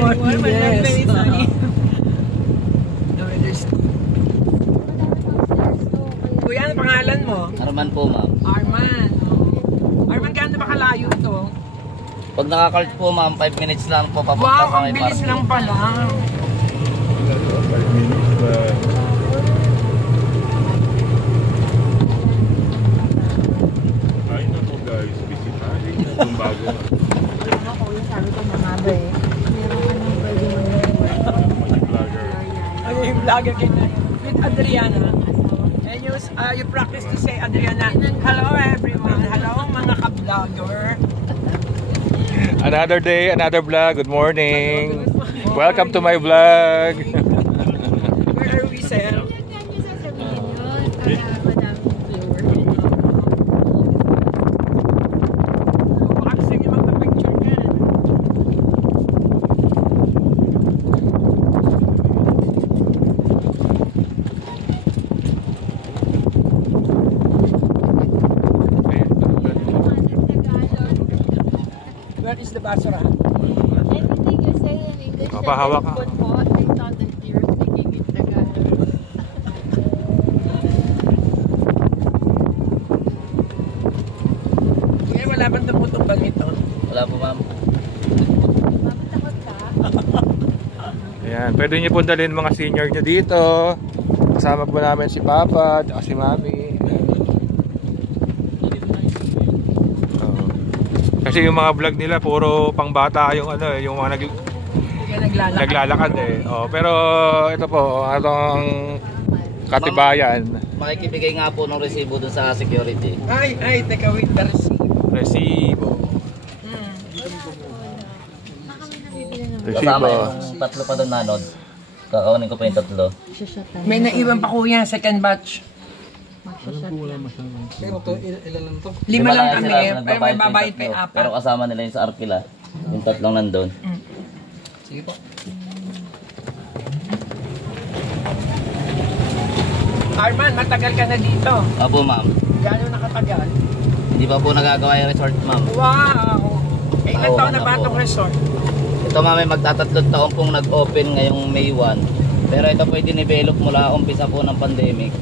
morning. Yes. Kuya, ano pangalan mo? Arman po, ma'am. Arman. Arman, gaano ba kalayo ito? Pag nakakart po, ma'am, 5 minutes lang po papunta Wow, sa may ang bilis parking. lang pala. 5 minutes ba? Ay nako guys, busy tayo. Itong bago. Ako yung sabi ko mahaba eh. Meron ka nang pwede Mga vlogger. Ano yung vlogger kita? With Adriana. And you practice to say, Adriana, hello everyone. Hello mga ka-vlogger. Another day, another vlog. Good morning. Welcome to my vlog. Where are we, sir? Yan yung sasabihin yun para madaming viewer. Baka gusto niyo magpa-picture yan. Where is the basura? Everything you say in English Papahawak ka. and then put I thought that you're speaking in Tagalog. Kaya wala bang tumutubang ito? Wala po, ma'am. Mapatakot ka? Ayan, pwede niyo po dalhin mga senior niyo dito. Kasama po namin si Papa at si Mami. Oo. Kasi yung mga vlog nila puro pangbata yung ano, yung mga Kaya naglalakad. naglalakad eh. Oh, pero ito po, atong katibayan. Makikibigay nga po ng resibo dun sa security. Ay, teka, wait, the receipt. Resibo. Baka may nabibili naman. Kasama Resibo. yung tatlo pa doon nanod. Kakawanin ko pa yung tatlo. Magsashot tayo. May naiwan pa kuya, second batch. Magsashot tayo. Lima lang yan kami, sila, pero may nagbabayad pa babayad yung pa yung tatlo. apat. Pero kasama nila yung sa Arkila. Yung tatlong nandun. Sige po. Arman, matagal ka na dito. Opo, ma'am. Gano'n nakatagal? Hindi pa po nagagawa yung resort, ma'am. Wow! Eh, ilang Oo, taon na ba ano po. itong resort? Ito, ma'am, ay magtatatlong taon pong nag-open ngayong May 1. Pero ito po ay dinevelop mula umpisa po ng pandemic.